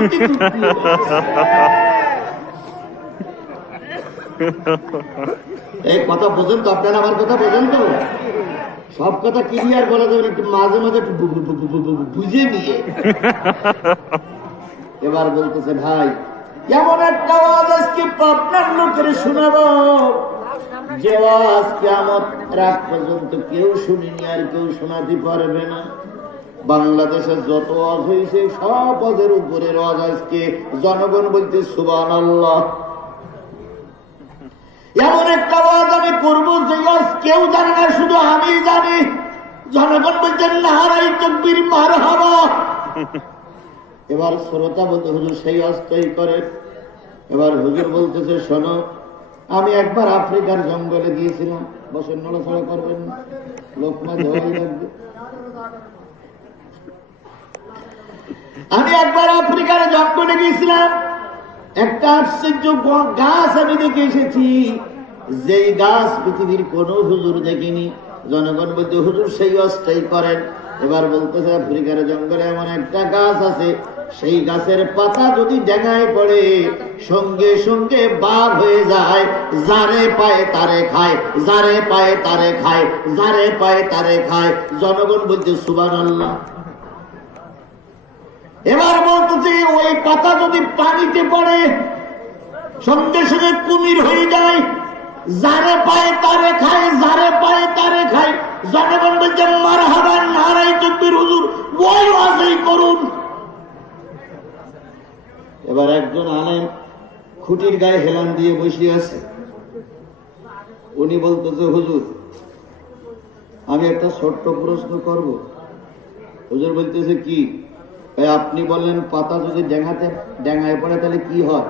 গুরুত্ব এই কথা বোঝেন তো আপনারা? আমার কথা বোঝেন তো? সব কথা ক্লিয়ার বলা যাবে, একটু মাঝে মাঝে একটু বুঝে নিয়ে। এবার বলতেছে, ভাই এমন একটা আওয়াজ আজকে আপনার লোকের শোনাবো যে আওয়াজ কিয়ামত রাত পর্যন্ত কেউ শুনিনি, আর কেউ শোনাতে পারবে না। বাংলাদেশে যত ওয়াজ হয়েছে সব ওয়াজের উপরের ওয়াজ আজকে জনগণ বলতে সুবহানাল্লাহ। এমন একটা ওয়াজ আমি করবো যে ওয়াজ কেউ জানে না, শুধু আমি জানি। জনগণ বলছেন নারাই তাকবীর মারহাবা। এবার শ্রোতা বলতে, হুজুর সেই ওয়াজটাই করেন। এবার হুজুর বলতেছে, শোনো, আমি একবার আফ্রিকার জঙ্গলে গিয়েছিলাম। বসেন, নড়াচড়া করবেন না, লোকমা দেওয়াই লাগবে। আমি একবার আফ্রিকার জঙ্গলে গিয়েছিলাম, একটা আশ্চর্য গাছ আমি দেখে এসেছি, যেই গাছ পৃথিবীর কোন হুজুর দেখিনি। জনগণ বলতে, হুজুর সেই অস্থায়ী করেন। এবার বলতেছে, আফ্রিকার জঙ্গলে এমন একটা গাছ আছে, সেই গাছের পাতা যদি ডেঙায় পড়ে সঙ্গে সঙ্গে বাঘ হয়ে যায়, যারে পায় তারে খায়, যারে পায় তারে খায়, যারে পায় তারে খায়। জনগণ বলতে সুবহানাল্লাহ। এবার বলতেছে, ওই পাতা যদি পানিতে পড়ে সঙ্গে সঙ্গে কুমির হয়ে যায়, যারে পায় তারে খায়, যারে পায় তারে খায়। জনগণ বলছে মারহাবা, নারাই তাকবীর, হুজুর ওই ওয়াজই করুন। এবার একজন আলেম খুঁটির গায়ে হেলান দিয়ে বসে আছে। উনি বলতেছে, হুজুর আমি একটা ছোট্ট প্রশ্ন করব। হুজুর বলতেছে, কি? আপনি বললেন পাতা যদি ডেঙায় পড়ে তাহলে কি হয়?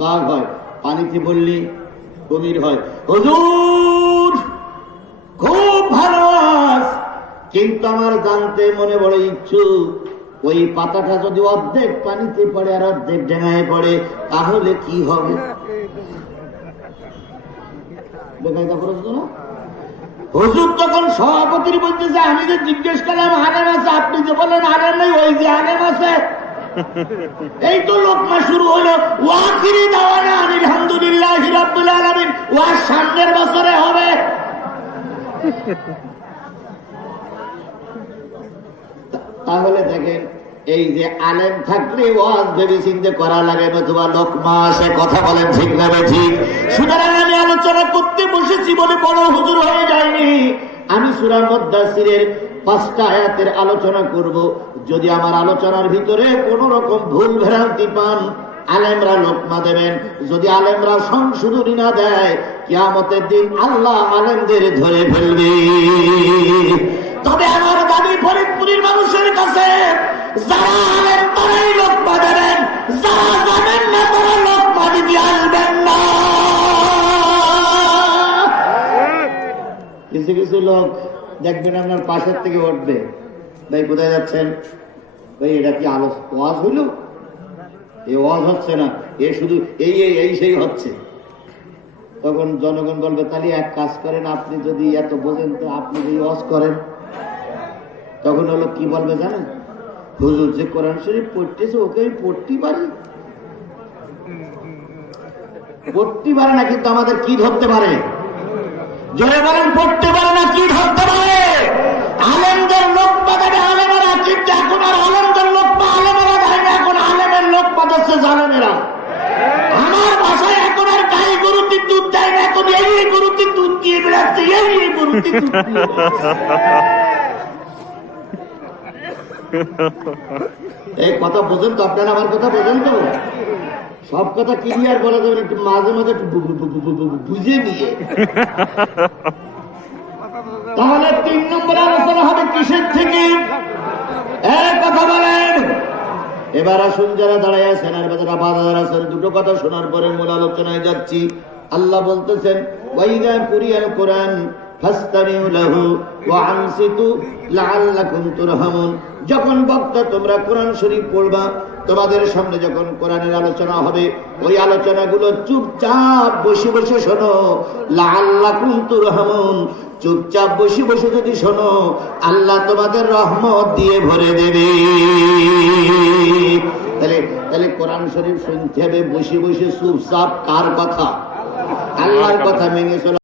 বাঘ হয়। পানিতে পড়লে কুমির হয়। হুজুর খুব ভালো, কিন্তু আমার জানতে মনে বড় ইচ্ছুক, ওই পাতাটা যদি অর্ধেক পানিতে পড়ে আর অর্ধেক ডেঙায় পড়ে তাহলে কি হবে? হুজুর তখন সভাপতির বলতেছে, আমি যে জিজ্ঞেস করলাম আলেম আছে, আপনি যে বলেন আলেম নেই, ওই যে আলেম আছে। এই তো লোকমা শুরু হলো। ওয়াকিরি দাওয়ানা আলহামদুলিল্লাহি রাব্বিল আলামিন। ওয়াজ সামনের বছরে হবে। তাহলে দেখেন, এই যে আলেম থাকলে ওয়াজ ভেবে চিন্তে করা লাগে, নতুবা লোকমা আসে। কথা বলেন ঠিক না ঠিক? সুতরাং আমি আলোচনা করতে বসেছি বলে বড় হুজুর হয়ে যায়নি। আমি সূরা মুদ্দাসসিরের 5টা আয়াতের আলোচনা করব। যদি আমার আলোচনার ভিতরে কোন রকম ভুল ভ্রান্তি পান, আলেমরা লোকমা দেবেন। যদি আলেমরা সংশোধনী না দেয়, কিয়ামতের দিন আল্লাহ আলেমদের ধরে ফেলবে। তবে আমার দাবি ফরিদপুরের মানুষের কাছে, যারা আলেম তারাই লোকমা দেবেন, যারা জানেন না তারা লোকমা দিতে আসবেন না। কিছু কিছু লোক দেখবেন আপনার পাশের থেকে উঠবে, ভাই কোথায় যাচ্ছেন? ভাই এটা কি ওয়াজ হইল? এই ওয়াজ হচ্ছে না, এ শুধু এই এই এই সেই হচ্ছে। তখন জনগণ বলবে, তাহলে এক কাজ করেন, আপনি যদি এত বোঝেন তো আপনি যদি ওয়াজ করেন। তখন হলো কি বলবে জানেন? হুজুর যে কোরআন শরীফ পড়তেছে ওকে আমি পড়তে পারি। পড়তে পারে না, কিন্তু আমাদের কি ধরতে পারে? জোরে বলেন, পড়তে পারে না, কি ধরতে পারে? আলেমদের লোক পাঠাবে আলেমেরা, কিন্তু এখন আর আলেমদের লোক আলেমেরা দেয় না, এখন আলেমের লোক পাঠাচ্ছে জালেমেরা। আমার বাসায় এখন আর গাই গরুতে দুধ দেয় না, এখন এই গরুতে দুধ দিয়ে বেড়াচ্ছে, এই গরুতে দুধ দিয়ে। এই কথা বোঝেন তো আপনারা? আমার কথা বোঝেন তো? সব কথা ক্লিয়ার বলা যাবে, একটু মাঝে মাঝে একটু বুঝে নিয়ে। তাহলে 3 নম্বরে আলোচনা হবে কিসের থেকে? কথা বলেন। এবার আসুন, যারা দাঁড়ায় আছেন আর যারা বাজার আছেন, দুটো কথা শোনার পরে মূল আলোচনায় যাচ্ছি। আল্লাহ বলতেছেন, ওয়াইদা কুরিয়াল কোরআন ফাসতামিউ লাহু ওয়া আনসিতু লাআল্লাকুম তুরহামুন। যখন বক্তা তোমরা কোরআন শরীফ পড়বা, তোমাদের সামনে যখন কোরআনের আলোচনা হবে, ওই আলোচনাগুলো চুপচাপ বসে বসে শোনো। লাআল্লাকুম তুরহামুন, চুপচাপ বসে বসে যদি শোনো, আল্লাহ তোমাদের রহমত দিয়ে ভরে দেবে। তাহলে তাহলে কোরআন শরীফ শুনতে হবে বসে বসে চুপচাপ। কার কথা? আল্লাহর কথা মেনে চলা।